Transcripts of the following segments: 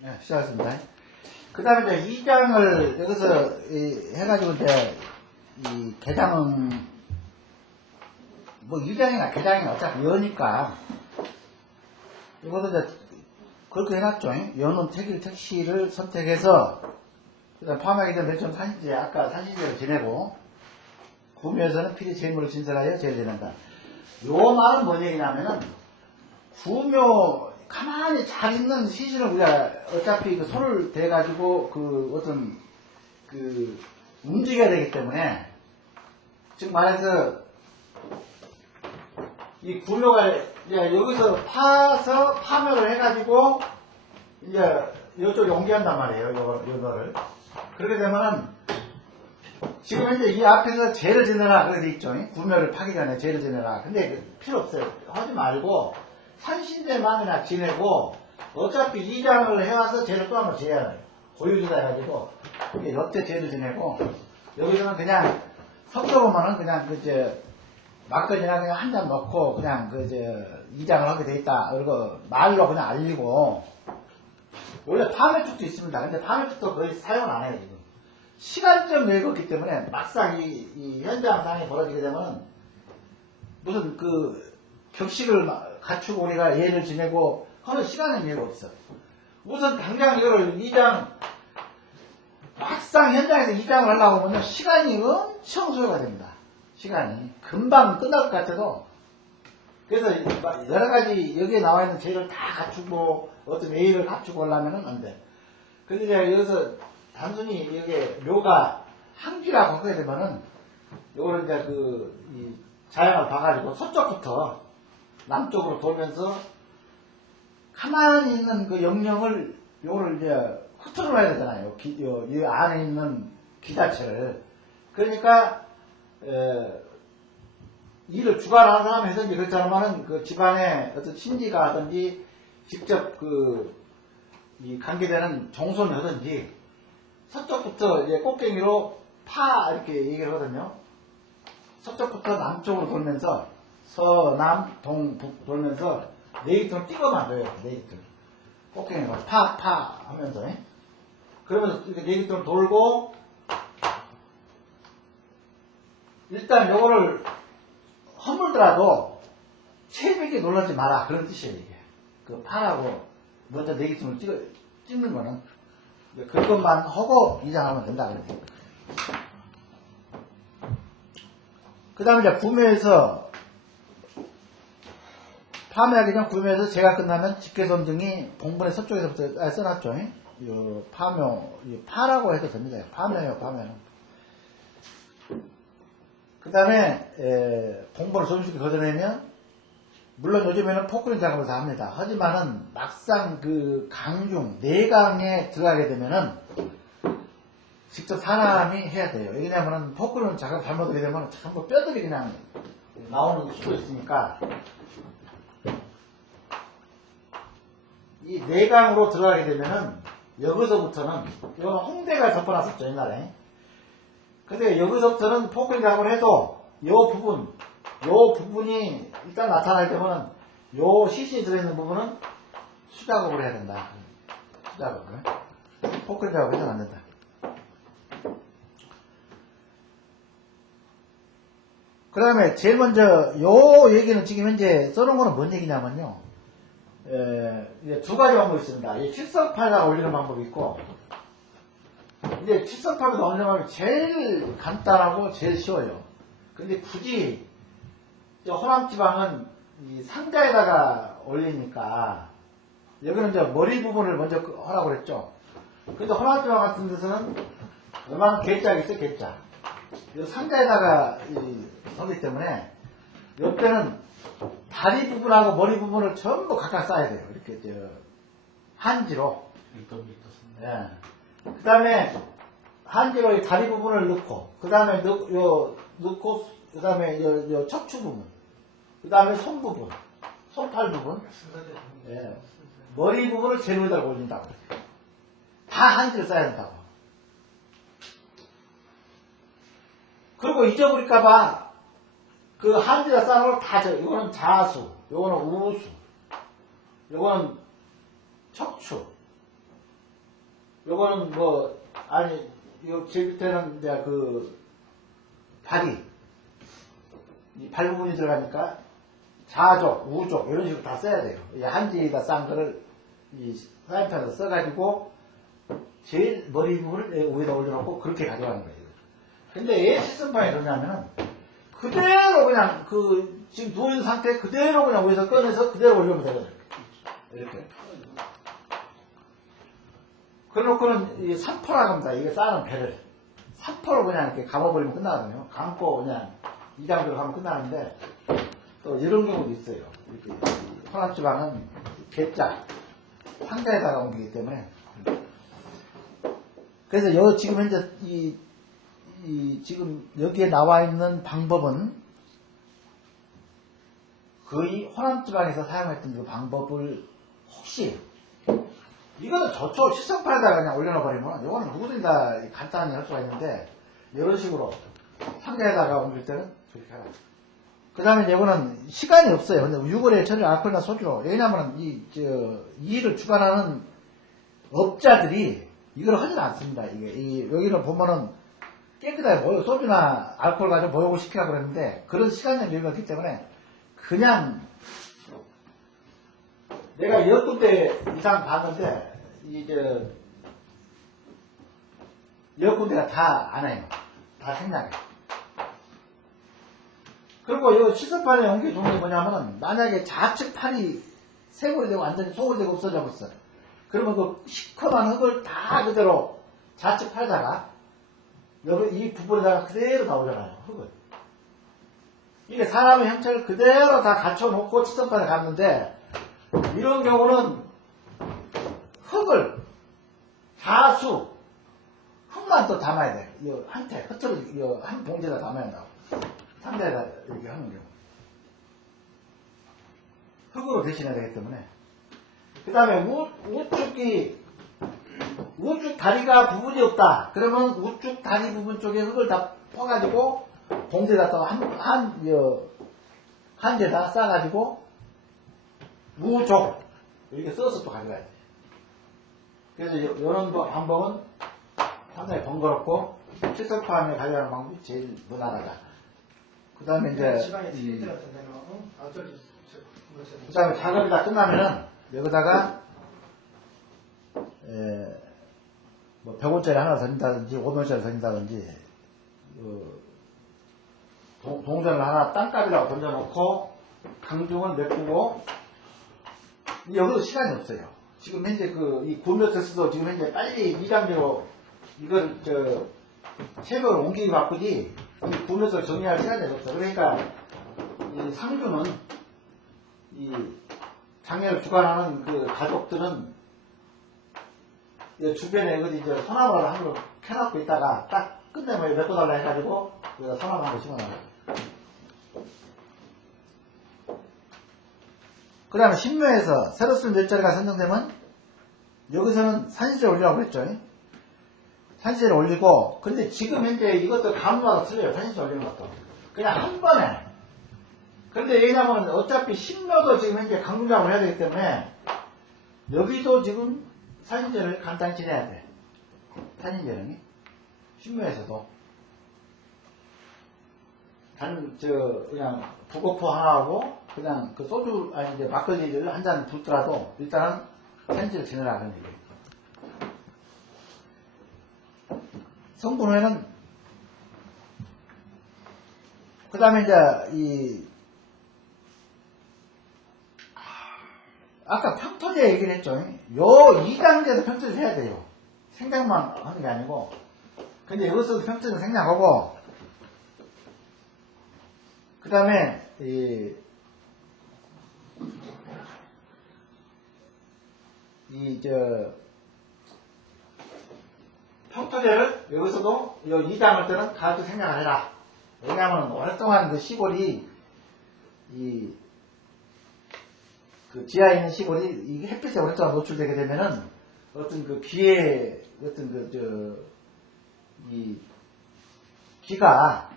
네, 시작했습니다. 그 다음에 이제 2장을 여기서 해가지고 이제 이 개장은 뭐 2장이나 개장이나 어차피 여니까 이것도 이제 그렇게 해놨죠. 여는 택시를 선택해서 그 다음 파마하게 되면 좀 아까 사신제를 지내고 구묘에서는 필히 재물을 진설하여 제를 지낸다. 요 말은 뭔 얘기냐면은 구묘 가만히 잘 있는 시신을 우리가 어차피 그 손을 대가지고 그 어떤 그 움직여야 되기 때문에 즉 말해서 이 구묘가 이제 여기서 파서 파묘를 해가지고 이제 이쪽에 옮겨간단 말이에요. 요거를 그렇게 되면은 지금 현재 이 앞에서 제를 지내라 그래 돼 있죠. 구묘를 파기 전에 제를 지내라. 근데 필요 없어요. 하지 말고 산신제만이나 지내고 어차피 2장을 해와서 제를 또 한번 지어야 해요. 고유주다 해가지고 옆에 제를 지내고 여기서는 그냥 석조로만은 그냥 그저 막걸리나 그냥 한 잔 넣고 그냥 그저 2장을 하게 돼 있다. 그리고 말로 그냥 알리고 원래 파묘축도 있습니다. 근데 파묘축도 거의 사용을 안 해요 지금. 시간적 여유가 없기 때문에 막상 이 현장상에 벌어지게 되면 무슨 그 격식을 갖추고 우리가 예를 지내고 하는 시간은 여유가 없어. 우선 당장 이거를 2장 막상 현장에서 2장을 하려고 하면 시간이 엄청 소요가 됩니다. 시간이 금방 끝날 것 같아도 그래서 여러 가지 여기에 나와 있는 재를 다 갖추고 어떤 예의를 갖추고 하려면 안 돼. 근데 제가 여기서 단순히 여기에 묘가 항기라고 하게 되면은 요거를 이제 이 자양을 봐가지고 서쪽부터 남쪽으로 돌면서 가만히 있는 그 영령을 요거를 이제 흐트러놔야 되잖아요. 이 안에 있는 기 자체를. 그러니까 일을 주관하는 사람이 해서든지 그렇지 않으면은 그 집안에 어떤 신지가 하든지 직접 이 관계되는 정손이 하든지 서쪽부터 이제 꽃갱이로 파 이렇게 얘기를 하거든요. 서쪽부터 남쪽으로 돌면서 서남 동북 돌면서 네이트를 찍어만 줘요. 네이트 꽃갱이가 파 하면서 그러면서 이렇게 네이트를 돌고 일단 요거를 허물더라도 체백에 놀라지 마라 그런 뜻이에요. 이게 그 파라고 먼저 네이트를 찍는 거는 그것만 하고 이장하면 된다 그래요. 그 다음에 이제 구묘에서 파묘하기 전 구묘에서 제가 끝나면 직계손 등이 봉분의 서쪽에서부터 써놨죠. 파묘, 파라고 해도 됩니다. 파묘예요, 파묘는. 그 다음에 봉분을 손쉽게 걷어내면 물론 요즘에는 포크린 작업을 다 합니다. 하지만은 막상 그 강중, 내강에 들어가게 되면은 직접 사람이 해야 돼요. 왜냐면은 포크린 작업 잘못하게 되면 전부 뼈들이 그냥 나오는 수도 있으니까 이 내강으로 들어가게 되면은 여기서부터는 이건 홍대가 덮어놨었죠 옛날에. 근데 여기서부터는 포크린 작업을 해도 요 부분이 일단 나타날 때는 요 시신이 들어있는 부분은 수작업을 해야 된다. 수작업을. 포크린 작업을 해서는 안 된다. 그 다음에 제일 먼저 요 얘기는 지금 현재 써놓은 거는 뭔 얘기냐면요. 이제 두 가지 방법이 있습니다. 이 칠성팔에다 올리는 방법이 있고 이제 칠성팔에다 올리는 방법이 제일 간단하고 제일 쉬워요. 근데 굳이 호남지방은 이 상자에다가 올리니까 여기는 이제 머리 부분을 먼저 하라고 그랬죠. 근데 호남지방 같은 데서는 웬만한 개짝이 있어요. 개짝. 이 상자에다가 하기 때문에 옆에는 다리 부분하고 머리 부분을 전부 각각 쌓아야 돼요. 이렇게 한지로. 예. 그 다음에 한지로 이 다리 부분을 넣고, 그 다음에 넣고, 그 다음에 요 척추 부분, 그 다음에 손 부분, 손팔 부분, 예. 머리 부분을 제일 위에다 올린다고. 다 한지를 써야 된다고. 그리고 잊어버릴까봐 그 한지가 쌓는 걸 다 이거는 자수, 요거는 우수, 요거는 척추, 요거는 뭐 아니 요 제 밑에는 이제 그 다리, 이 발 부분이 들어가니까 좌족, 우족 이런 식으로 다 써야 돼요. 이 한지에다 싼 거를 이 사인펜에서 써가지고 제일 머리 부분을 위에다 올려놓고 그렇게 가져가는 거예요. 근데 왜 시스템판이 그러냐면은 그대로 그냥 그 지금 누워있는 상태 그대로 그냥 위에서 꺼내서 그대로 올리면 되거든요. 이렇게. 그래놓고는 이 3포라고 합니다. 이게 쌓는 배를 3포로 그냥 이렇게 감아버리면 끝나거든요. 감고 그냥 이장대로 가면 끝나는데 또 이런 경우도 있어요. 이렇게 혼합주방은 괴짜 상자에다가 옮기기 때문에. 그래서 지금 현재 지금 여기에 나와 있는 방법은 거의 호남지방에서 사용했던 그 방법을 혹시 이거는 저쪽 시성판에다가 그냥 올려놔버리면 이거는 누구든지 다 간단히 할 수가 있는데 이런 식으로 상자에다가 옮길 때는 그렇게 하라. 그 다음에 이거는 시간이 없어요. 근데 6월에 처리 알코올이나 소주로. 왜냐하면 이 일을 주관하는 업자들이 이걸 하지는 않습니다. 여기는 보면은 깨끗하게 소주나 알코올 가지고 모욕을 시키라고 그랬는데 그런 시간적 여유가 없기 때문에 그냥 내가 10군데 이상 봤는데 이제 10군데가 다 안 해요. 다 생략해. 그리고 이 시설판에 옮겨주는 게 뭐냐면은 만약에 좌측 팔이 세골이 되고 완전히 소골이 되고 없어져 버렸어요. 그러면 그 시커먼 흙을 다 그대로 좌측 팔다가 여기 이 부분에다가 그대로 다 올려놔요. 흙을. 이게 사람의 형체를 그대로 다 갖춰놓고 시설판에 갔는데 이런 경우는 흙을 자수 흙만 또 담아야 돼. 이 한테 흩어져 한 봉지에다 담아야 한다고. 상자에다 이렇게 하는 경우. 흙으로 대신해야 되기 때문에. 그 다음에 우측 다리가 부분이 없다. 그러면 우측 다리 부분 쪽에 흙을 다 퍼가지고 봉지에다 또 한재다 싸가지고 우쪽 이렇게 써서 또 가져가야 돼. 그래서 이런 방법은 상당히 번거롭고 실습함에 가져가는 방법이 제일 무난하다. 그 다음에 이제 그 다음에 작업이 다 끝나면은 여기다가 뭐 100원짜리 하나 던진다든지 500원짜리 던진다든지 동전을 하나 땅값이라고 던져놓고 강중을 메꾸고 여기도 시간이 없어요. 지금 현재 이 구매서도 지금 현재 빨리 이장대로 이걸 새벽을 옮기기 바쁘지 이 구매서 정리할 시간이 없어. 그러니까 이 상주는 이 장례를 주관하는 그 가족들은 주변에 어디 소나무를 한 번 켜놓고 있다가 딱 끝내면 메꿔달라 해가지고 여기다 소나무 한 번 심어놔요. 그 다음에 신묘에서 새로 쓴 멸자리가 선정되면 여기서는 산시제를 올리라고 그랬죠. 산시제를 올리고 근데 지금 현재 이것도 가문마다 틀려요. 산시제 올리는 것도 그냥 한 번에. 근데 왜냐면 어차피 신묘도 지금 현재 강중작업을 해야 되기 때문에 여기도 지금 산시제를 간단히 지내야 돼. 산시제는 신묘에서도 그냥 부거포 하나 하고 그냥 그 소주 아니 이제 막걸리를 한 잔 붓더라도 일단은 산시제를 지내라 그런 얘기예요. 성분 후에는 그 다음에 이제 아까 평토제 얘기를 했죠. 요 2단계에서 평토제 해야 돼요. 생략만 하는 게 아니고. 근데 여기서도 평토제는 생략하고, 그 다음에, 평토제를 여기서도 요 2단할 때는 가지고 생략을 해라. 왜냐하면 오랫동안 그 시골이, 그 지하에 있는 시골이 이 햇빛에 오랫동안 노출되게 되면은 어떤 그 귀에 어떤 이 귀가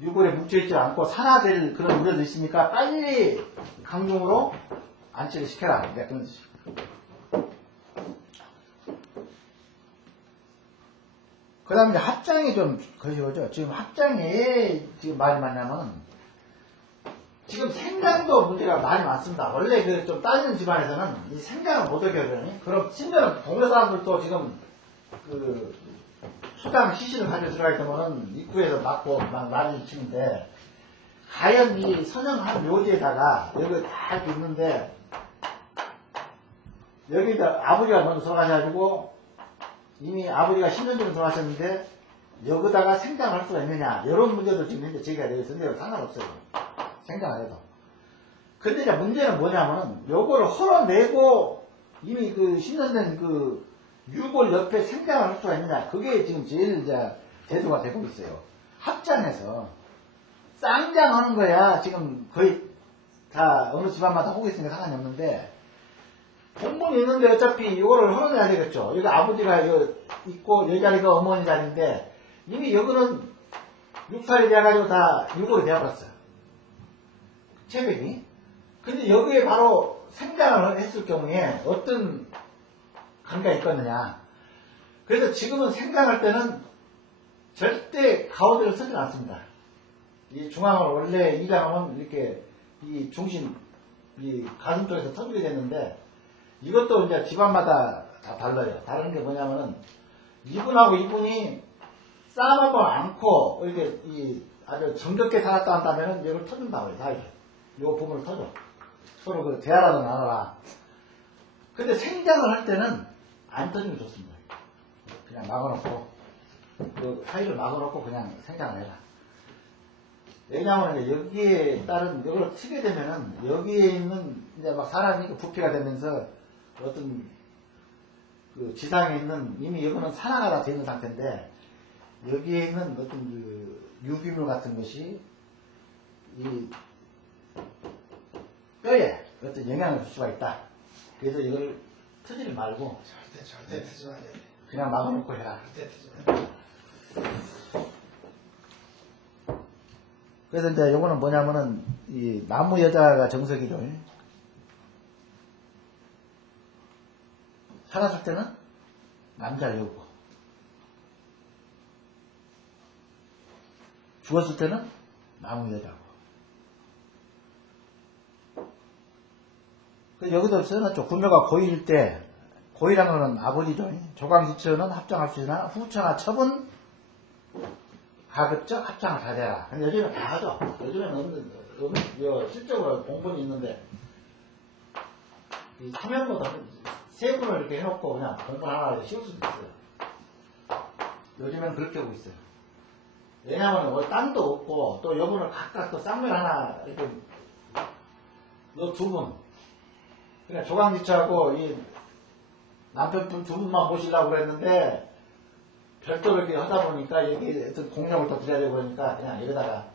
유골에 묻혀있지 않고 산화될 그런 우려도 있으니까 빨리 강중으로 안치를 시켜라. 그러니까 그런 뜻이죠. 그 다음에 이제 합장이 좀 거시오죠. 지금 합장에 지금 말이 많냐면 지금 생장도 문제가 많이 많습니다. 원래 그 좀 따지는 집안에서는 이 생장을 못 얻겨요. 그럼 심지어는 동네 사람들도 지금 그 수장 시신을 가지고 들어가 있으면은 입구에서 맞고 막 많이 치는데 과연 이 선형한 묘지에다가 여기 다 이렇게 있는데 여기 이제 아버지가 먼저 돌아가셔가지고 이미 아버지가 10년 전에 돌아가셨는데 여기다가 생장을 할 수가 있느냐 이런 문제도 지금 현재 제기가 되어 있는데 상관없어요. 생장을 해도. 근데 이제 문제는 뭐냐면 요거를 헐어내고 이미 그 10년 된 그 유골 옆에 생장을 할 수가 있느냐 그게 지금 제일 이제 대두가 되고 있어요. 합장해서 쌍장하는 거야 지금 거의 다 어느 집안마다 하고 있으니까 상관이 없는데 공문이 있는데 어차피 이거를 헐어내야 되겠죠. 여기 아버지가 이거 있고 여기 자리가 어머니 자리인데 이미 여기는 6살이 돼가지고 다 유골이 되어버렸어요. 체백이. 근데 여기에 바로 생장을 했을 경우에 어떤 관계가 있겠느냐. 그래서 지금은 생장할 때는 절대 가운데를 쓰지 않습니다. 이 중앙을 원래 이장하면 이렇게 이 중심, 이 가슴 쪽에서 터지게 되는데 이것도 이제 집안마다 다 달라요. 다른 게 뭐냐면은 이분하고 이분이 싸움 한번 않고 이렇게 이 아주 정겹게 살았다 한다면은 이걸 터준다고요. 다 이렇게. 요 부분을 터져. 서로 그 대화라도 나눠라. 근데 생장을 할 때는 안 터지면 좋습니다. 그냥 막아놓고 그 사이를 막아놓고 그냥 생장을 해라. 왜냐하면 여기에 따른 이걸 치게 되면은 여기에 있는 이제 막 사람이 부피가 되면서 어떤 그 지상에 있는 이미 여기는 산화가 다 되어 있는 상태인데 여기에 있는 어떤 그 유기물 같은 것이 이 뼈에 어떤 영향을 줄 수가 있다. 그래서 이걸 터지지 말고 절대 트지 말아야 돼. 그냥 막아놓고 해라. 절대 트지 말아야 돼. 그래서 이제 요거는 뭐냐면은 이 나무 여자가 정석이죠. 살았을 때는 남자 여고 죽었을 때는 나무 여자고. 여기도 써놨죠. 구묘가 고일 때 고일한 거는 아버지죠. 조강지처는 합장할 수 있으나 후처나 첩은 가급적 합장을 다 되라. 근데 요즘에 다 하죠. 요즘에는 실적으로 공분이 있는데 이 사면보다 세 분을 이렇게 해놓고 그냥 공분 하나 씌울 수도 있어요. 요즘엔 그렇게 하고 있어요. 왜냐하면 뭐 땅도 없고 또 여분을 각각 또 쌍면 하나 이렇게 요 두 분 그냥 조강지처하고 이 남편분 두 분만 모시려고 그랬는데 별도로 이렇게 하다 보니까 여기 어떤 공력을 더 드려야 되고 그러니까 그냥 여기다가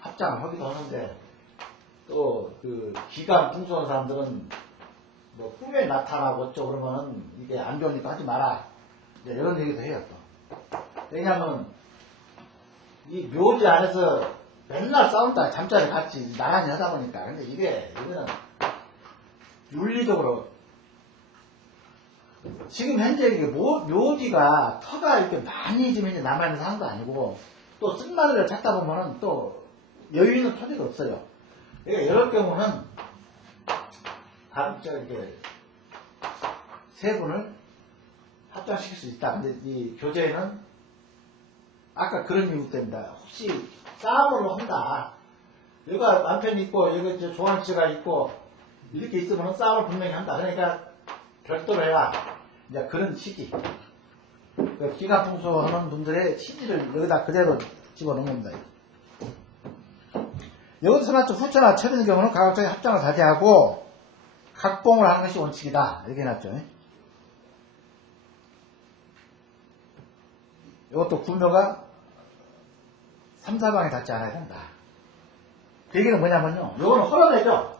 합장을 하기도 하는데 또 그 기가 풍수한 사람들은 뭐 꿈에 나타나고 어쩌고 그러면은 이게 안 좋으니까 하지 마라. 이제 이런 얘기도 해요 또. 왜냐면 이 묘지 안에서 맨날 싸운다 잠자리 같이 나란히 하다 보니까 근데 이거는 윤리적으로 지금 현재 이게 묘지가 터가 이렇게 많이 지금 이제 남아있는 상황도 아니고 또 쓴마늘을 찾다 보면은 또 여유 있는 토지가 없어요. 그러니까 이럴 경우는 가급적 이렇게 세 분을 합장시킬 수 있다. 근데 이 교재에는 아까 그런 이유 때문이다. 혹시 싸움으로 한다. 여기가 남편이 있고 여기 조항씨가 있고 이렇게 있으면 싸움을 분명히 한다. 그러니까 별도로 해라. 이제 그런 취지. 기가풍수하는 분들의 취지를 여기다 그대로 집어넣는 겁니다. 여기서나 후처나 처리는 경우는 가급적인 합장을 자제하고 각봉을 하는 것이 원칙이다. 이렇게 해놨죠. 이것도 구묘가 3, 4방에 닿지 않아야 된다. 그 얘기는 뭐냐면요. 이거는 헐어내죠.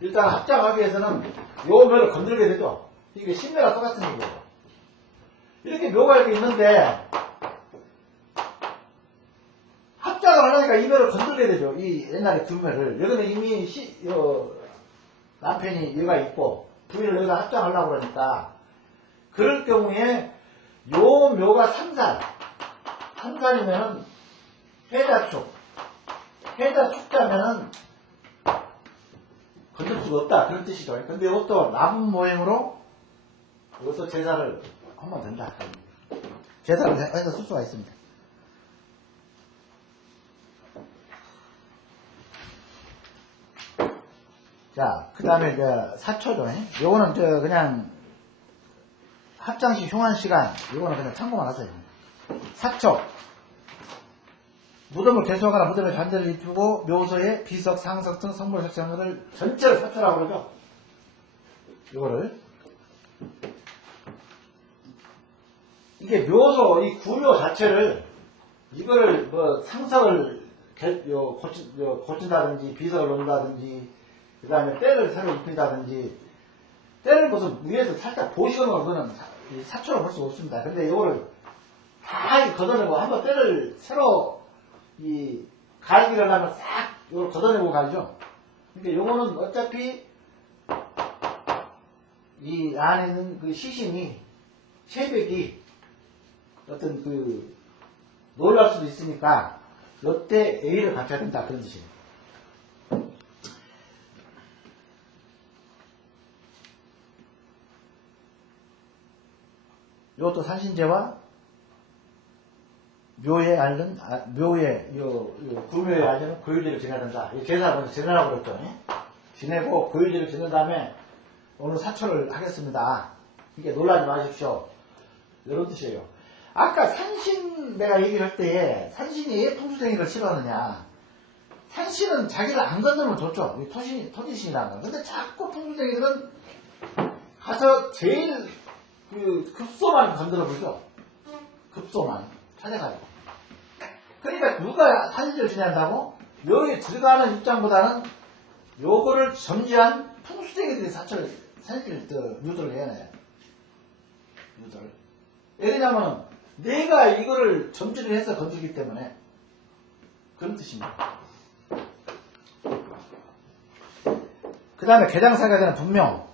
일단 합장하기 위해서는 요 묘를 건들게 되죠. 이게 신묘가 똑같은 얘기예요. 이렇게 묘가 이렇게 있는데 합장을 하려니까 이 묘를 건들게 되죠. 이 옛날에 두 묘를. 여기는 이미 남편이 여기가 있고 부인을 여기다 합장하려고 그러니까 그럴 경우에 요 묘가 삼산이면은 해자축. 해자축자면은 건들 수가 없다. 그런 뜻이죠. 근데 이것도 나무 모형으로 이것도 제사를 하면 된다. 제사를 해서 쓸 수가 있습니다. 자, 그 다음에 이제 사초죠. 요거는 그냥 합장식 흉한 시간, 요거는 그냥 참고만 하세요. 사초. 무덤을 개수하거나 무덤에 잔재를 입히고 묘소에 비석, 상석 등 성물 색상한 것을 전체를 사초라고 그러죠. 이거를. 이게 묘소, 이 구묘 자체를, 이거를 뭐 상석을 고친다든지, 비석을 놓는다든지, 그 다음에 때를 새로 입힌다든지, 때를 무슨 위에서 살짝 보시거나 그거는 사초로 볼 수가 없습니다. 근데 이거를 다 걷어내고 한번 때를 새로 갈기를 하면 싹 이걸 걷어내고 가죠. 근데 요거는 어차피 이 안에 있는 그 시신이 체백이 어떤 놀랄 수도 있으니까 요때 A를 갖춰야 된다 그런 뜻이에요. 이것도 산신제와 묘에 알는, 구묘에 알는 고유제를 지내야 된다. 제사 먼저 지내라고 그랬죠. 지내고 고유제를 지낸 다음에 오늘 사초를 하겠습니다. 이게 놀라지 마십시오. 이런 뜻이에요. 아까 산신 내가 얘기를 할 때에 산신이 왜 풍수생이를 싫어하느냐. 산신은 자기를 안 건드리면 좋죠. 토지신이라는 거. 근데 자꾸 풍수생이들은 가서 제일 급소만 건드려 보죠. 급소만 찾아가지고. 그러니까 누가 산신을 지낸다고? 여기 들어가는 입장보다는 요거를 점지한 풍수생이들이 산신을 유도를 해내요. 유도를. 왜냐면 내가 이거를 점지를 해서 건드리기 때문에 그런 뜻입니다. 그 다음에 개장사가 되는 분명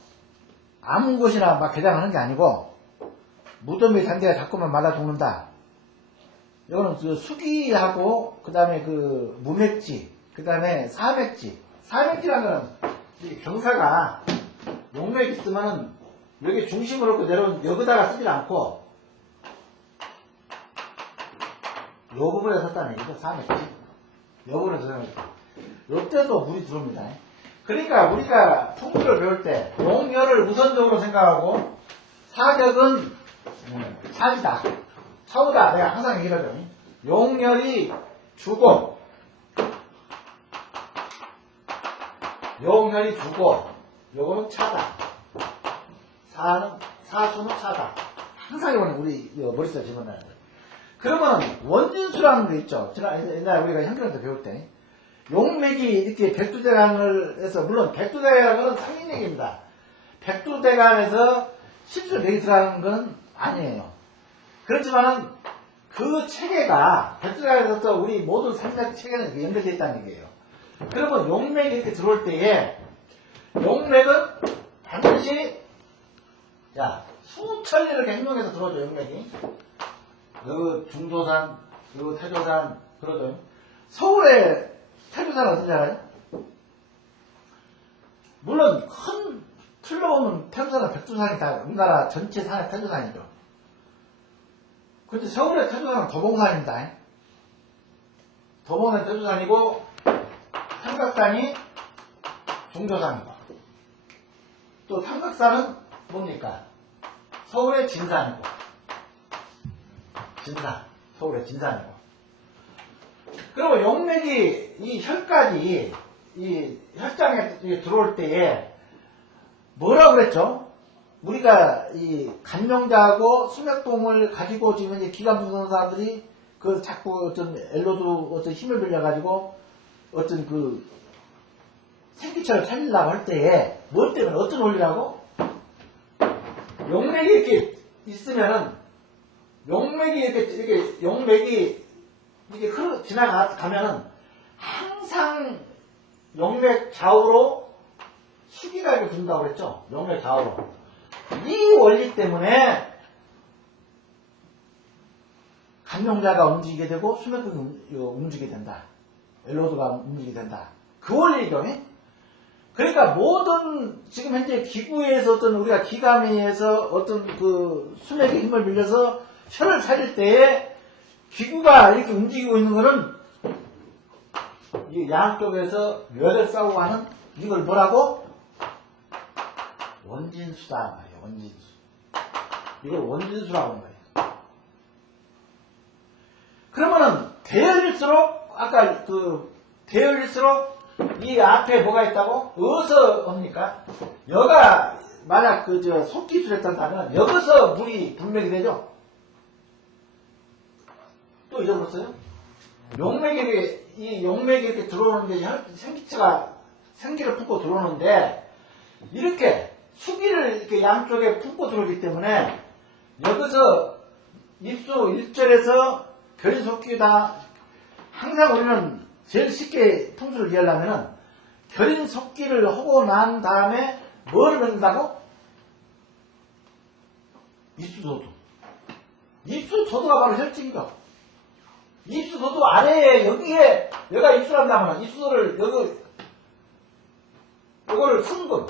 아무 곳이나 막 개장하는 게 아니고 무덤이 단계가 자꾸만 맞아 죽는다. 이거는 수기하고 그 다음에 무맥지, 그 다음에 사맥지. 사맥지라는 거는 경사가 용맥 있으면은 여기 중심을 놓고 내려온 여기다가 쓰질 않고 요 부분에 섰다는 얘기죠. 사맥지. 요 부분에 섰다는 얘기죠. 요때도 물이 들어옵니다. 그러니까 우리가 풍수를 배울 때 용열을 우선적으로 생각하고 사격은 사기다. 차우다. 내가 항상 얘기를 하죠. 용열이 주고 용열이 주고 요거는 차다. 사수는 차다. 항상 이거는 우리 머릿속에 집어넣어야 돼요. 그러면 원진수라는 게 있죠. 옛날에 우리가 현교한테 배울 때 용맥이 이렇게 백두대간을 해서, 물론 백두대간은 상인맥입니다. 백두대간에서 실제로 맥이 들어가는 건 아니에요. 그렇지만은 그 체계가 백두대간에서 우리 모든 산맥 체계는 연결되어 있다는 얘기예요. 그러면 용맥이 이렇게 들어올 때에 용맥은 반드시 수천리 이렇게 행동해서 들어오죠. 용맥이. 중도산, 태조산 그러죠. 서울에 태조산 어딘지 알아요? 물론 큰 틀로 보면 태조산은 백두산이 다 우리나라 전체 산의 태조산이죠. 근데 서울의 태조산은 도봉산입니다. 도봉산 태조산이고 삼각산이 중조산이고 또 삼각산은 뭡니까? 서울의 진산이고 서울의 진산이고. 그리고 용맥이 이 혈까지 이 혈장에 들어올 때에 뭐라고 그랬죠? 우리가 이 간명자하고 수맥동을 가지고 지금 이제 기관 부수는 사람들이 자꾸 어떤 엘로드 어떤 힘을 빌려가지고 어떤 생기처를 찾으려고 할 때에 뭐 때문에 어떤 원리라고? 용맥이 이렇게 있으면은 용맥이 이렇게 용맥이 이렇게 지나가면은 항상 용맥 좌우로 수기가 이렇게 분다고 그랬죠? 용맥 좌우로. 이 원리 때문에 감용자가 움직이게 되고 수맥극이 움직이게 된다. 엘로드가 움직이게 된다. 그 원리죠. 그러니까 모든 지금 현재 기구에서 어떤 우리가 기감에 의해서 어떤 그 수맥의 힘을 빌려서 혈을 찾을 때에 기구가 이렇게 움직이고 있는 거는 이 양쪽에서 멸을 싸우고 하는 이걸 뭐라고? 원진수다 말이에요. 원진수. 이걸 원진수라고 하는 거예요. 그러면은 대열일수록 아까 그 대열일수록 이 앞에 뭐가 있다고? 어디서 옵니까? 여가 만약 그 저 속기술 했다면 여기서 물이 분명히 되죠. 또 잊어버렸어요? 용맥에 이 용맥이 이렇게 들어오는 게 생기체가 생기를 품고 들어오는데 이렇게 수기를 이렇게 양쪽에 품고 들어오기 때문에 여기서 입수 1절에서 결인속기다. 항상 우리는 제일 쉽게 통수를 이해하려면은 결인속기를 하고 난 다음에 뭐를 넣는다고? 입수소도. 입수소도가 바로 혈증이죠. 입수소도 아래에 여기에 여기가 입수한다면 입수소를 요거를 순금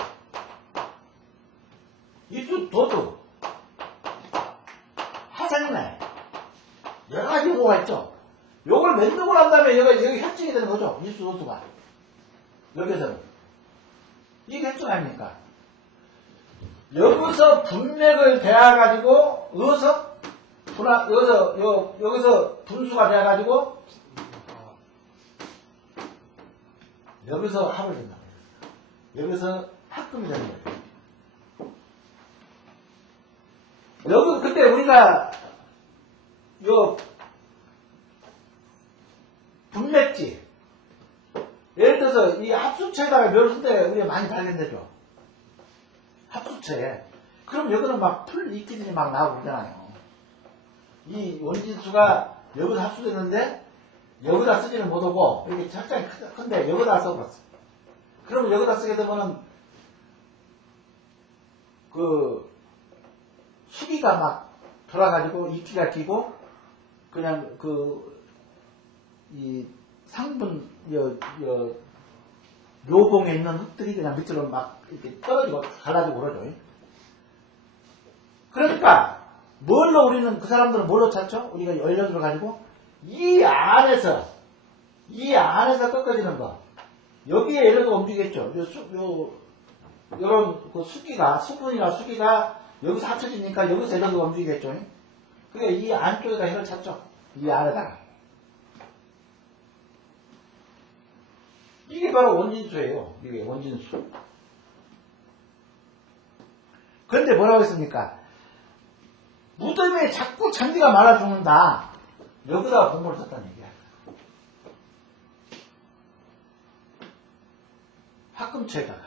입수도도 하산내 여러 가지 요구가 있죠. 요걸 만들고 난 다음에 여기 혈증이 되는 거죠. 입수도수가 여기서는 이게 혈증 아닙니까? 여기서 분맥을 대해가지고 여기서 분수가 돼가지고 여기서 합을 된다. 여기서 합금이 되는 거예요. 여기 그때 우리가 요 분맥지 예를 들어서 이 합수체에다가 멸을 쓸 때 우리가 많이 발견되죠. 합수체에. 그럼 여기는 막 풀 이끼들이 막 나오고 그러잖아요. 이 원진수가 여기서 합수됐는데 여기다 쓰지는 못하고 이렇게 적당히 큰데 여기다 써버렸어. 그러면 여기다 쓰게 되면은 그 수기가 막 돌아가지고 이끼가 끼고 그냥 이 상분 묘봉에 있는 흙들이 그냥 밑으로 막 이렇게 떨어지고 갈라지고 그러죠. 그러니까 뭘로 우리는 그 사람들은 뭘로 찾죠? 우리가 열려 들어가지고 이 안에서 꺾어지는 거 여기에 예를 들어 움직이겠죠. 요런 그 수분이나 수기가 여기서 합쳐지니까 여기서 예를 들어 움직이겠죠. 그러니까 이 안쪽에다 혈을 찾죠. 이 안에다가 이게 바로 원진수예요. 이게 원진수. 그런데 뭐라고 했습니까? 무덤에 자꾸 잔디가 말아 죽는다. 여기다가 공부를 썼다는 얘기야. 합금체에다가.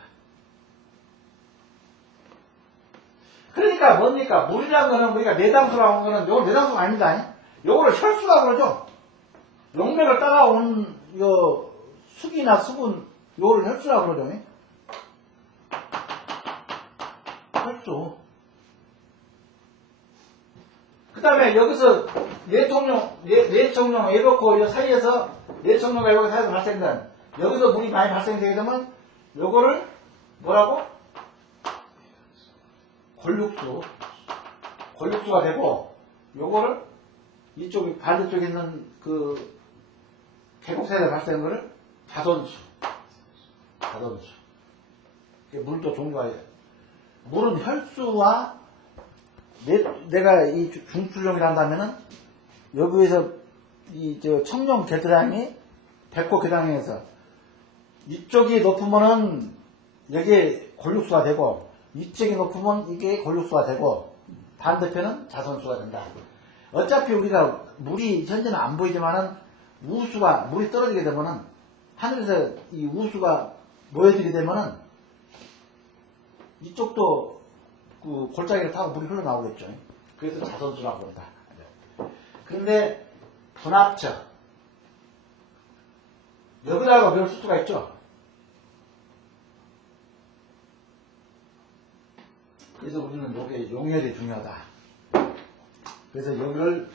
그러니까 뭡니까? 물이라는 거는 우리가 내장수라고 하는 거는 요거 내장수가 아니다. 요거를 혈수라고 그러죠. 용맥을 따라온 요 수기나 수분 요거를 혈수라고 그러죠. 혈수. 그 다음에 여기서 내청룡, 에버코 요 사이에서 내청룡과 에버코 사이에서 발생된 여기서 물이 많이 발생되게 되면 요거를 뭐라고? 권육수가 되고 요거를 이쪽에 반대쪽에 있는 그 계곡 사이에 발생된 거를 자선수. 물도 종류가 물은 혈수와 내가 이 중출용이라 한다면은 여기에서 이 청룡 계드랑이 백호 계드랑에서 이쪽이 높으면은 여기에 권육수가 되고 이쪽이 높으면 이게 권육수가 되고 반대편은 자선수가 된다. 어차피 우리가 물이 현재는 안 보이지만은 물이 떨어지게 되면은 하늘에서 이 우수가 모여들게 되면은 이쪽도 그 골짜기를 타고 물이 흘러나오겠죠. 그래서 자선수라고 한다. 그런데 분합처 여기다가 묘를 쓸 수가 있죠. 그래서 우리는 이게 용혈이 중요하다. 그래서 여기를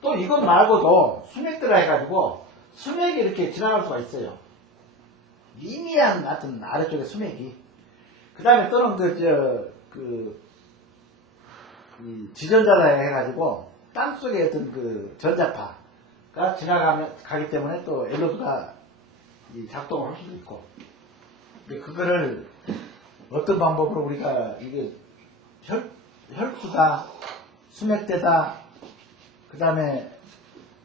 또 이것 말고도 수맥들라 해가지고 수맥이 이렇게 지나갈 수가 있어요. 미미한 하여튼 아래쪽에 수맥이. 그 다음에 또는 지전자라 해가지고 땅속에 어떤 그 전자파가 가기 때문에 또 엘로스가 작동을 할 수도 있고. 근데 그거를 어떤 방법으로 우리가 이게 혈수다, 수맥대다, 그 다음에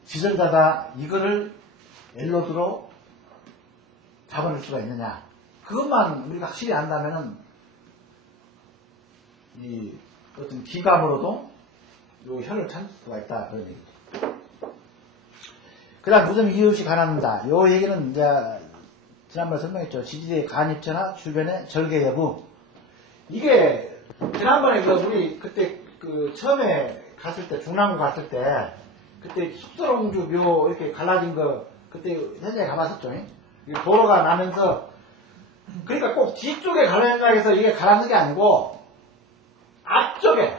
지전자다, 이거를 엘로드로 잡아낼 수가 있느냐. 그것만 우리가 확실히 안다면은, 이 어떤 기감으로도 요 혈을 찾을 수가 있다. 그런 얘기죠. 그 다음 무슨 이유 없이 가난한다. 요 얘기는 이제 지난번에 설명했죠. 지지대의 간입체나 주변의 절개 여부. 이게 지난번에 우리 그때 처음에 갔을 때 중랑구 갔을 때 그때 숫소롱주 묘 이렇게 갈라진 거 그때 현장에 가봤었죠. 도로가 나면서 그러니까 꼭 뒤쪽에 갈라진다고 해서 이게 갈라진 게 아니고 앞쪽에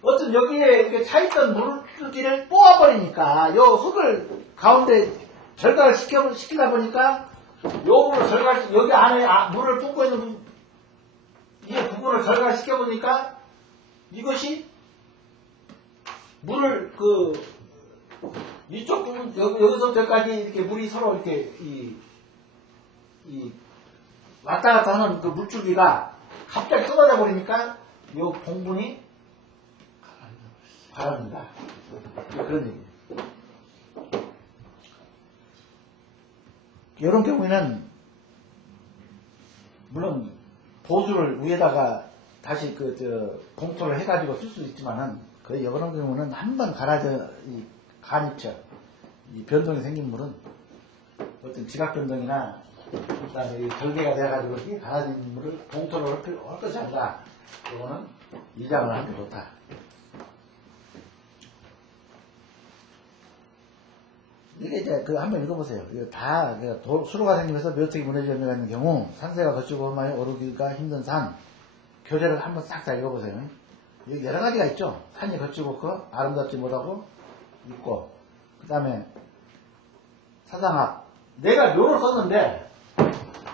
어떤 여기에 이렇게 차있던 물줄기를 뽑아버리니까 요 흙을 가운데 절가를 시키다 보니까 요 물을 여기 안에 물을 뿜고 있는 이 부분을 절가시켜보니까 이것이 물을 이쪽 부분 여기서 저까지 이렇게 물이 서로 이렇게 왔다 갔다 하는 그 물줄기가 갑자기 쏟아져 버리니까 요 봉분이 바랍니다. 그런 얘기예요. 이런 경우에는 물론 보수를 위에다가 다시 봉토를 해가지고 쓸 수 있지만은 거의 이런 경우는 한번 갈아져 간입체 변동이 생긴 물은 어떤 지각 변동이나 그다음에 절개가 돼가지고 이 갈아진 물을 봉토로 할 것이 아니라 이거는 이장을 하는 게 좋다. 이게 이제 한번 읽어보세요. 이거 다 수로가 생기면서 묘택이 무너지는 데가 있는 경우 산세가 거치고 오르마에 오르기가 힘든 산 교재를 한번 싹 다 읽어보세요. 여기 여러 가지가 있죠. 산이 거치고 아름답지 못하고 있고 그 다음에 사상학 내가 묘를 썼는데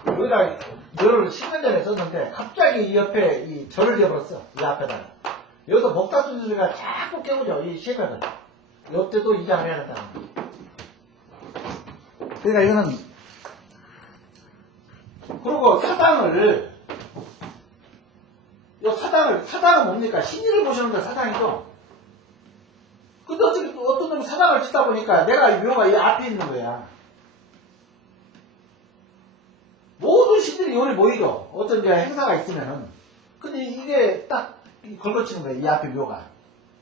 여기다 묘를 10년 전에 썼는데 갑자기 이 옆에 이 절을 지어버렸어. 이 앞에다가 여기서 복다수 소리가 자꾸 깨우죠. 이 시간을 이때도 이장을 해야 된다는 거예요. 그러니까 이거는 그리고 사당은 뭡니까? 신의를 보시는 게 사당이죠. 근데 어떤 놈이 사당을 짓다 보니까 내가 이 묘가 이 앞에 있는 거야. 모든 신들이 여기 모이죠. 어떤 이제 행사가 있으면은. 근데 이게 딱 걸거치는 거예요. 이 앞에 묘가.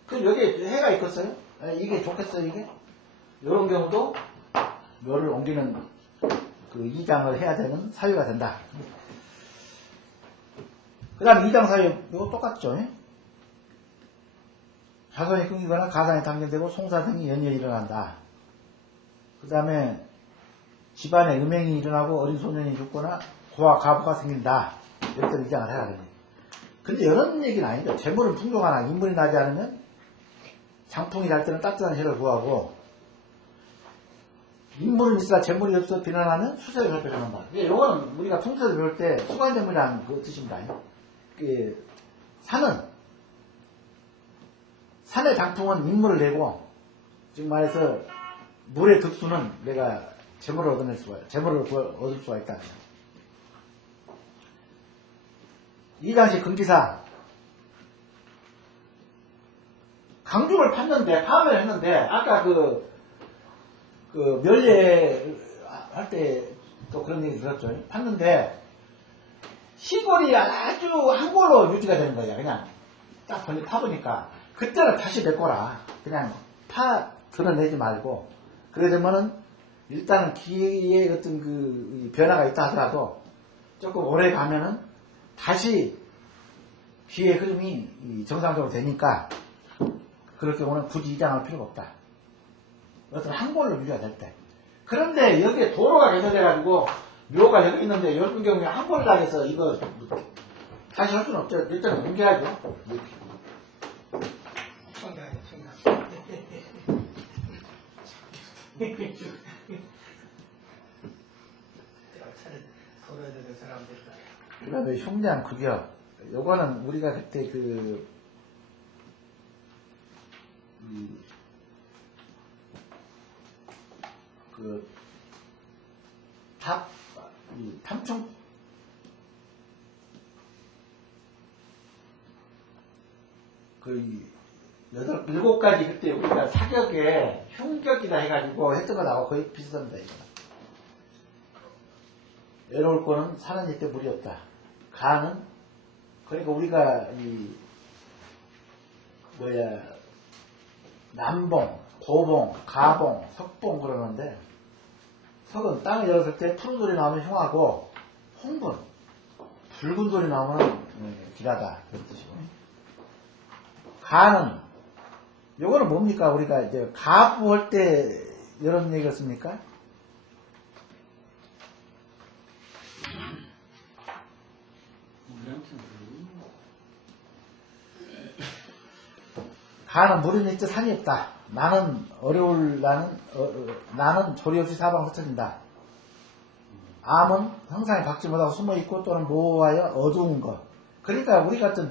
그럼 여기에 해가 있겠어요? 이게 좋겠어요, 이게? 이런 경우도 묘를 옮기는 이장을 해야 되는 사유가 된다. 그 다음에 이장 사유, 이거 똑같죠? 자손이 끊기거나 가상이 당gen되고 송사 등이 연이어 일어난다. 그 다음에 집안에 음행이 일어나고 어린 소년이 죽거나 고와 가부가 생긴다. 이럴 때 이장을 해야 됩니다. 근데 이런 얘기는 아니죠. 재물은 풍족하나 인물이 나지 않으면 장풍이 날 때는 따뜻한 혈을 구하고 인물은 있으나 재물이 없어 비난하면 수세를 살펴간다. 이거는 우리가 풍수를 배울 때 수관재물이라는 그 뜻입니다. 산의 장풍은 인물을 내고 지금 말해서 물의 득수는 내가 재물을 얻을 수가 있다. 이장시 금기사 강중을 파면을 했는데 아까 멸례 할 때 또 그런 얘기 들었죠. 팠는데 시골이 아주 한 골로 유지가 되는 거야. 그냥 딱 파보니까 그때는 다시 메꿔라. 그냥 드러내지 말고 그래 되면은 일단은 기의 어떤 그 변화가 있다 하더라도 조금 오래 가면은 다시 기의 흐름이 정상적으로 되니까 그럴 경우는 굳이 이장할 필요가 없다. 어떤 한 골로 유지가 될 때. 그런데 여기에 도로가 개설돼가지고 묘가 여기 있는데 이런 경우에 한 골 당해서 이거 다시 할 수는 없죠. 일단 공개하죠. 청량해, 청량. 돌아야 되는 사람들. 그 다음에 흉량 구겨. 요거는 우리가 그때 탐충, 일곱 가지 그때 우리가 사격에 흉격이다 해가지고 했던 거 나하고 거의 비슷합니다, 이거. 외로울 거는 사는 이때 물이 없다. 가는, 그러니까 우리가 남봉, 고봉, 가봉, 석봉 그러는데, 석은 땅을 열었을 때 푸른 소리 나오면 흉하고, 홍분, 붉은 소리 나오면 길하다. 그런 뜻이고. 가는, 요거는 뭡니까? 우리가 이제 가부할 때 이런 얘기를 씁니까? 가는 물이 있지 산이 없다. 나는 나는 조리 없이 사방 흩어진다. 암은 형상에 박지 못하고 숨어있고 또는 모호하여 어두운 것. 그러니까 우리 같은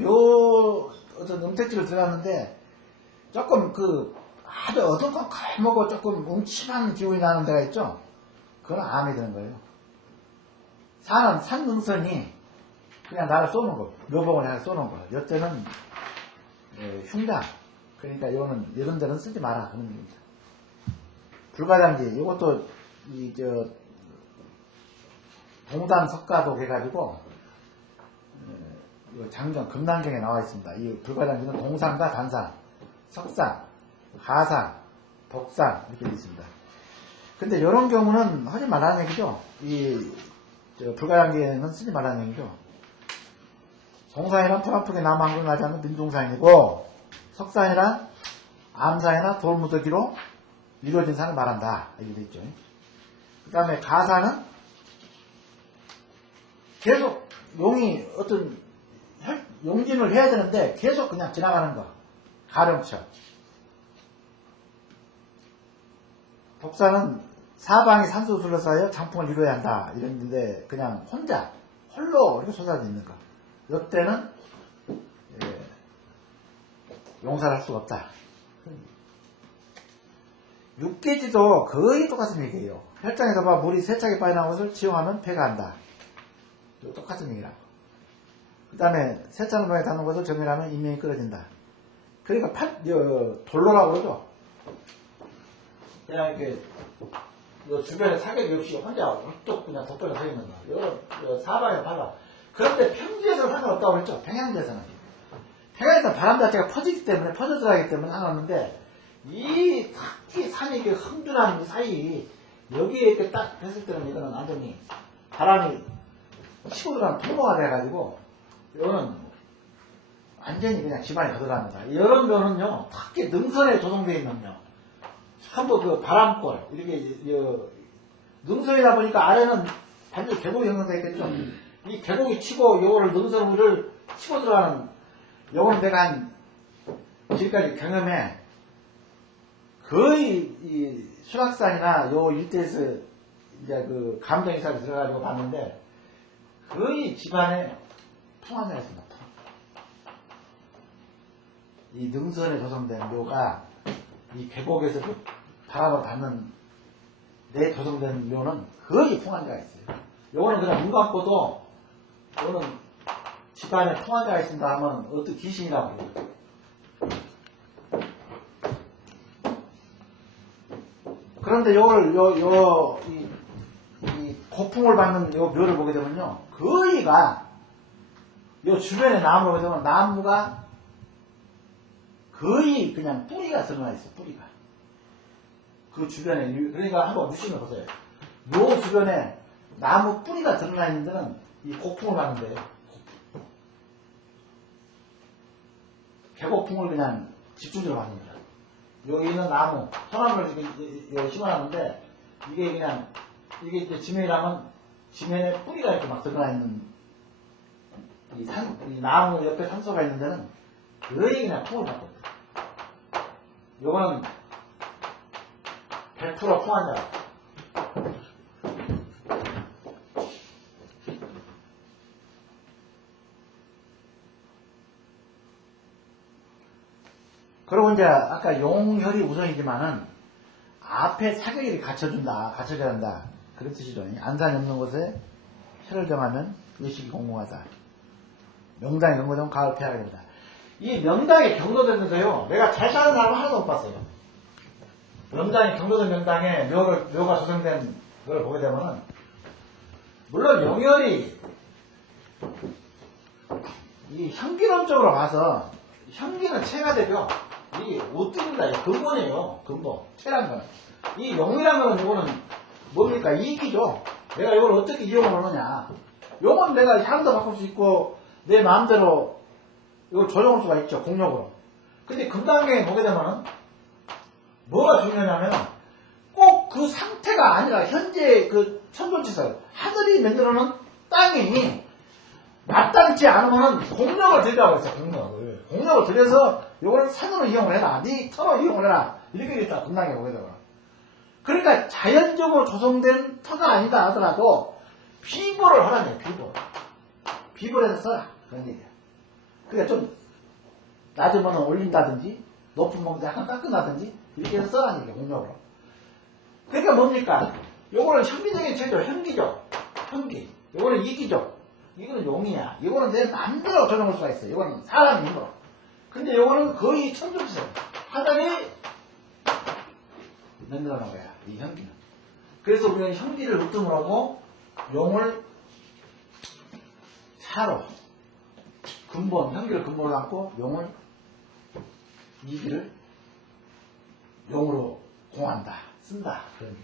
어떤 음택지를 들어갔는데 조금 아주 어둡고 검하고 조금 음침한 기운이 나는 데가 있죠. 그건 암이 되는 거예요. 산 능선이 그냥 나를 쏘는 거, 묘봉을 향해 쏘는 거. 이때는 흉당. 그러니까 이거는 이런 데는 쓰지 마라 그런 얘기입니다. 불가장지 이것도 동단 석가도 해가지고 장경 금난경에 나와 있습니다. 이 불가장지는 동산과 단산, 석산, 가산, 독산 이렇게 되어 있습니다. 근데 이런 경우는 하지 말라는 얘기죠. 불가장지에는 쓰지 말라는 얘기죠. 동산이란 풀아프게 나무 한 그루 나지 않는 민둥산이고 석산이란 암산이나 돌무더기로 이루어진 산을 말한다. 이렇게 되어 있죠. 그 다음에 가산은 계속 용이 어떤 용진을 해야 되는데 계속 그냥 지나가는 거. 가령처. 독산은 사방이 산수 둘러싸여 장풍을 이루어야 한다. 이랬는데 그냥 홀로 이렇게 솟아져 있는 거. 이때는 용사를 할 수가 없다. 육계지도 거의 똑같은 얘기예요. 혈장에서 봐 물이 세차게 빠져나온 것을 지용하면 폐가 한다. 똑같은 얘기라고. 그 다음에 세차는 모에 닿는 것을 정렬하면 인명이 끊어진다. 그러니까 돌로라고 그러죠. 그냥 이렇게 주변에 사격이 없이 혼자 훌쩍 그냥 덮어져 서 있는 거. 사방에 발라. 그런데 평지에서는 상관없다고 그랬죠. 평양지에서는. 평양에서 바람 자체가 퍼지기 때문에, 퍼져 들어가기 때문에 상관없는데, 특히 산이 이렇게 흥준한 사이, 여기에 이렇게 딱 했을 때는 이거는 완전히 바람이 치고 들어가는 통로가 돼가지고, 이거는 완전히 그냥 집안에 가들어갑니다. 이런 거는요, 특히 능선에 조성되어 있는요, 전부 바람골, 이렇게, 능선이다 보니까 아래는 반드시 계곡이 형성되어 있겠죠. 이 계곡이 치고, 요거를 능선을 치고 들어가는, 요거는 내가 한, 지금까지 경험해, 거의, 이 수락산이나 요 일대에서, 이제 감정이사를 들어가지고 봤는데, 거의 집안에 풍화자가 있습니다. 이 능선에 조성된 묘가, 이 계곡에서 바람을 받는 데 조성된 묘는 거의 풍화자가 있어요. 요거는 그냥 눈 감고도, 요거는 집안에 풍화자가 있습니다 하면 어떤 귀신이라고 해요. 그런데 이 고풍을 받는 요 묘를 보게 되면요, 거의가, 요 주변에 나무를 보게 되면 나무가 거의 그냥 뿌리가 드러나 있어요, 뿌리가. 그 주변에, 그러니까 한번 보시면 보세요. 요 주변에 나무 뿌리가 드러나 있는 데는 이 곡풍을 받는 데요. 개곡풍을 그냥 집중적으로 받는 거예요. 여기 있는 나무, 소나무를 여기 심어놨는데, 이게 그냥, 이게 이제 지면이라면, 지면에 뿌리가 이렇게 막 드러나 있는, 이 나무 옆에 산소가 있는 데는, 거의 그냥 풍을 받거든요. 요거는, 100% 풍환자. 그리고 이제 아까 용혈이 우선이지만은 앞에 사격이 갖춰져야 한다. 그런 뜻이죠. 안산이 없는 곳에 혈을 정하면 의식이 공공하다. 명당이 경고되면 가을 피하게 된다. 이 명당에 경도됐는데요. 내가 잘 사는 사람은 하나도 못 봤어요. 명당이 경도된 명당에 묘가 조성된 걸 보게 되면은 물론 용혈이 이 현기론적으로 봐서 현기는 체가 되죠. 이 우뚝입니다. 근본이에요. 근본. 체란 거는. 이 용이란 거는 이거는 뭡니까? 이익이죠. 내가 이걸 어떻게 이용을 하느냐. 요건 내가 향도 바꿀 수 있고 내 마음대로 이걸 조정할 수가 있죠. 공력으로. 근데 금단경에 보게 되면은 뭐가 중요하냐면 꼭 그 상태가 아니라 현재 그 천존치설 하늘이 만들어놓은 땅이 마땅치 않으면은 공력을 들이라고 했어요. 공력을 들여서 요걸 산으로 이용을 해라. 네 터로 이용을 해라. 이렇게 됐다. 금방에 보게 되면. 그러니까 자연적으로 조성된 터가 아니다 하더라도 비보를 하라네요. 비보를 해서 써라. 그런 얘기야. 그러니까 좀 낮으면 올린다든지 높으면 약간 깎은다든지 이렇게 해서 써라는 얘기야. 공력으로. 그러니까 뭡니까? 요거는 현기적인 체죠. 현기죠. 현기. 요거는 이기죠. 이거는 용이야. 이거는 내 마음대로 조정할 수가 있어요. 이거는 사람의 힘으로. 근데 이거는 거의 천존치설. 하늘이 만들어 놓은 거야. 이 현기는. 그래서 우리는 현기를 으뜸으로 하고 용을 차로 근본, 현기를 근본으로 갖고 용을 이기를 용으로 공한다. 쓴다. 그런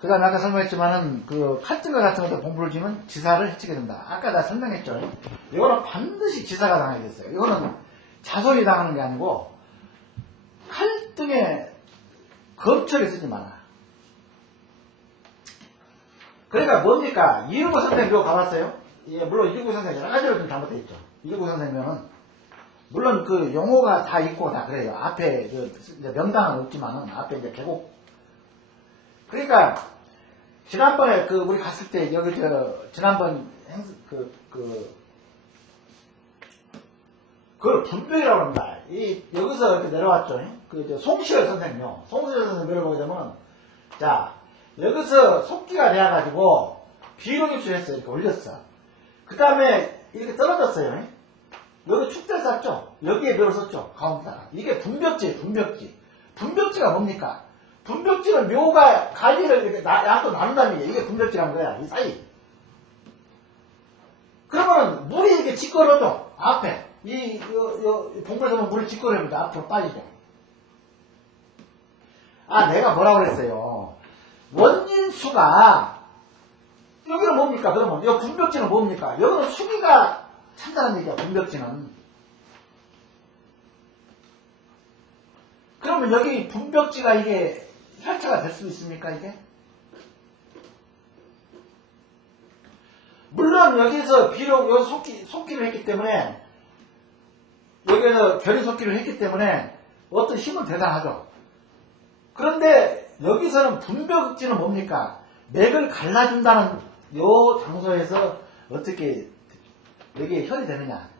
그 다음에 아까 설명했지만은 그 칼등과 같은 것도 공부를 지면 지사를 해치게 된다. 아까 나 설명했죠. 이거는 반드시 지사가 당하게 됐어요. 이거는 자손이 당하는 게 아니고 칼등에 겁철에 쓰지 마라. 그러니까 뭡니까? 이루고 선생 묘 가봤어요? 예, 물론 이루고 선생 여러 가지로 좀 잘못되어 있죠. 이루고 선생면은 물론 그 용어가 다 있고 다 그래요. 앞에 이제 명당은 없지만은 앞에 이제 계곡. 그러니까 지난번에 그 우리 갔을 때 여기 지난번 그걸 분별이라고 합니다. 여기서 이렇게 내려왔죠. 그 송시열 선생님요. 송시열 선생님 내려보게 되면 자 여기서 속기가 되어가지고 비룡입수를 했어요. 이렇게 올렸어. 그 다음에 이렇게 떨어졌어요. 여기 축대를 쌌죠. 여기에 묘를 썼죠. 가운데다가. 이게 분벽지예요. 분벽지가 뭡니까? 분벽지는 묘가 갈리를 이렇게 양쪽 나눈다는 얘기예요. 이게 분벽지라는 거야. 이 사이. 그러면 물이 이렇게 짓걸어져. 앞에. 봉구에서는 물이 짓걸어집니다. 앞으로 빠지죠. 아, 내가 뭐라고 그랬어요. 원인수가, 여기는 뭡니까? 그러면, 이 분벽지는 뭡니까? 여기는 수기가 찬다는 얘기야, 분벽지는. 그러면 여기 분벽지가 이게 혈차가 될 수 있습니까, 이게? 물론 여기서 비록 여기 속기를 했기 때문에, 여기에서 결이 속기를 했기 때문에 어떤 힘은 대단하죠. 그런데 여기서는 분벽지는 뭡니까? 맥을 갈라준다는 요 장소에서 어떻게 여기에 혈이 되느냐.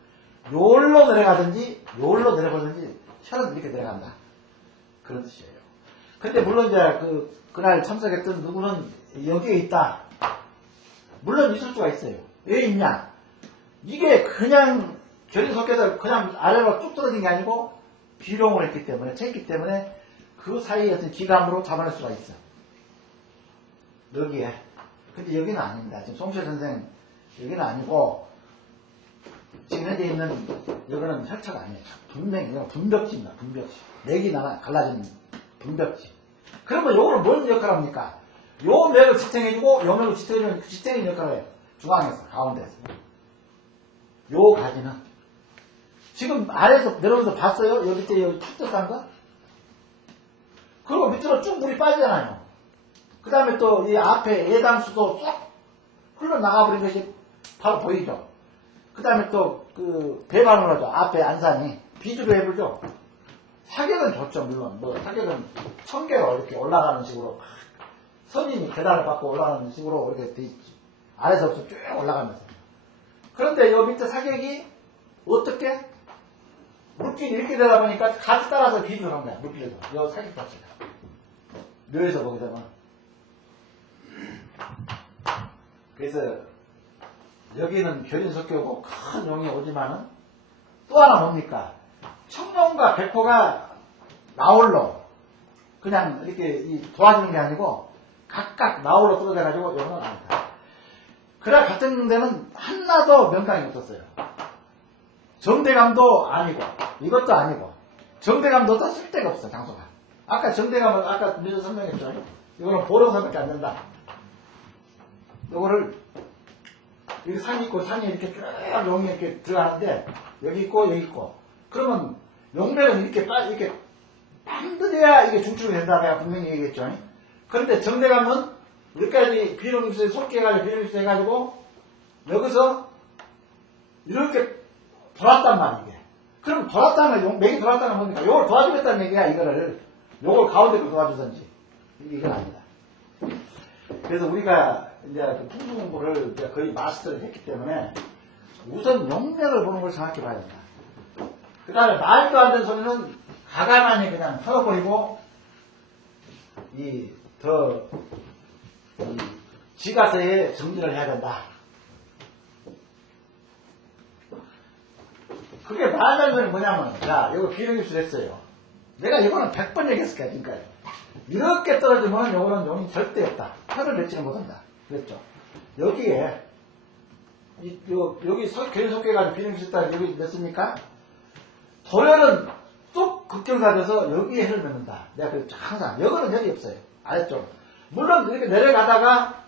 요로 내려가든지 요로 내려가든지 혈은 이렇게 내려간다. 그런 뜻이에요. 근데 물론 이제 그날 참석했던 누구는 여기에 있다. 물론 있을 수가 있어요. 왜 있냐? 이게 그냥 결이 섞여서 그냥 아래로 쭉 떨어진 게 아니고 비룡을 했기 때문에 챘기 때문에 그 사이에 어떤 기감으로 잡아낼 수가 있어. 여기에. 근데 여기는 아닙니다. 지금 송실 선생 여기는 아니고 지금 현재 있는 여기는 혈차가 아니에요. 분명히 이건 분벽지입니다. 분벽지. 맥이 갈라진 분벽지. 그러면 요거는 뭔 역할을 합니까? 요 맥을 지탱해주고 요 맥을 지탱해주는 지탱해주는 역할을 해요. 중앙에서 가운데에서. 요 가지는 지금 아래에서 내려오면서 봤어요? 여기 밑에 여기 탁 떴다는 거? 그리고 밑으로 쭉 물이 빠지잖아요. 그 다음에 또 이 앞에 예당수도 쭉 흘러나가버린 것이 바로 보이죠. 그 다음에 또 그 배반을 하죠. 앞에 안산이. 비주로 해보죠. 사격은 좋죠. 물론 뭐 사격은 천개로 이렇게 올라가는 식으로 선임이 계단을 받고 올라가는 식으로 이렇게 돼 있지. 아래서부터 쭉 올라가면서. 그런데 요 밑에 사격이 어떻게? 물길이 이렇게 되다 보니까 같이 따라서 비주를 한 거야. 물길에서. 요 사격 자체가. 묘에서 보게 되면. 그래서 여기는 결인석교고 큰 용이 오지만은 또 하나 뭡니까? 청룡과 백호가 나홀로 그냥 이렇게 도와주는 게 아니고 각각 나홀로 떨어져가지고 요거는 아니다. 그래 같은 데는 하나도 명당이 없었어요. 정대감도 아니고 이것도 아니고 정대감도 더 쓸데가 없어 장소가. 아까 정대감은 아까 미리 설명했죠. 이거는 보령산밖에 안 된다. 요거를 여기 산이 있고 산이 이렇게 쭉 용이 이렇게 들어가는데 여기 있고 여기 있고 그러면 용맥은 이렇게 만들어야 이게 중축이 된다 내가 분명히 얘기했죠. 그런데 정대감은 여기까지 비룡입수에 속해가지고 비룡입수 해가지고 여기서 이렇게 돌았단 말이야. 그럼 돌았다는 맥이 돌았다는 뭡니까? 요걸 도와주겠다는 얘기야. 이거를 요걸 가운데로 도와주든지 이건 아니다. 그래서 우리가 이제 그 풍수 공부를 이제 거의 마스터를 했기 때문에 우선 용맥을 보는 걸 정확히 봐야 된다. 그 다음에 말도 안 되는 소리는 가가만히 그냥 털어버리고 지가서에 정리를 해야 된다. 그게 말하는 건 뭐냐면, 자, 이거 비룡입수를 했어요. 내가 이거는 100번 얘기했을 거야, 지금까지. 이렇게 떨어지면 이거는 용이 절대 없다. 혀를 맺지는 못한다. 그랬죠. 여기에, 여기 결속해가지고 비룡입수했다 여기 맺습니까? 도열은 뚝 극경사돼서 여기에 혀를 맺는다. 내가 그랬죠. 항상. 여기는 혈이 없어요. 알았죠? 물론 이렇게 내려가다가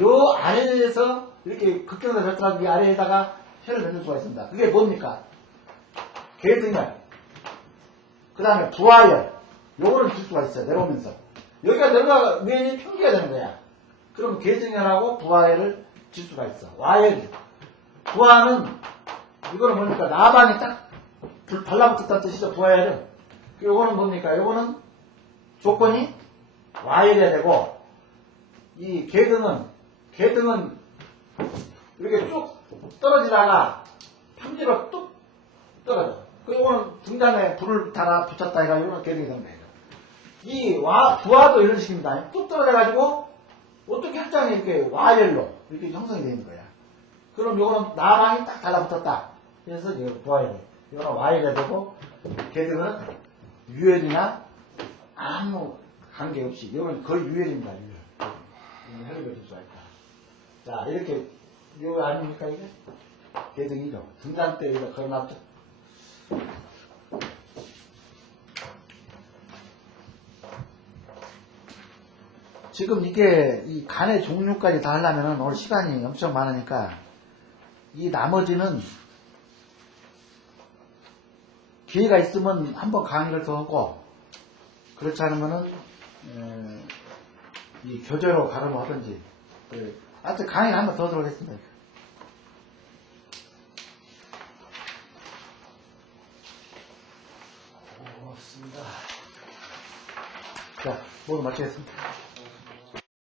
요 아래에서 이렇게 극경사 절단하고 이 아래에다가 혀를 맺는 수가 있습니다. 그게 뭡니까? 계등열, 그 다음에 부하열, 요거를 줄 수가 있어요. 내려오면서. 여기가 내려가, 위에 평기가 되는 거야. 그럼 계등열하고 부하열을 줄 수가 있어. 와열. 부하는, 이거는 뭡니까? 나방이 딱 달라붙었다는 뜻이죠. 부하열은. 요거는 뭡니까? 요거는 조건이 와열해야 되고, 이 계등은 이렇게 쭉 떨어지다가 평지로 뚝 떨어져. 그거는 등단에 불을 달아 붙였다 해가지고 이런 계등이 되는 거예요. 부하도 이런 식입니다. 뚝 떨어져가지고 어떻게 혈장이 이렇게 와열로 이렇게 형성이 되는 거야. 그럼 요거는 나방이 딱 달라붙었다. 그래서 이거 부하열이. 이거는 와열이 되고 계등은 유혈이나 아무 관계없이 이건 거의 유혈입니다. 유혈. 혈액을 줄 수가 있다. 자 이렇게 이거 아닙니까 이게? 계등이죠. 등단 때 이거 걸어놨죠. 지금 이게 이 간의 종류까지 다 하려면 오늘 시간이 엄청 많으니까 이 나머지는 기회가 있으면 한번 강의를 더 하고 그렇지 않으면은 이 교재로 가름을 하든지 하여튼 강의를 한번 더 들어보겠습니다. 고맙습니다. 자, 모두 마치겠습니다.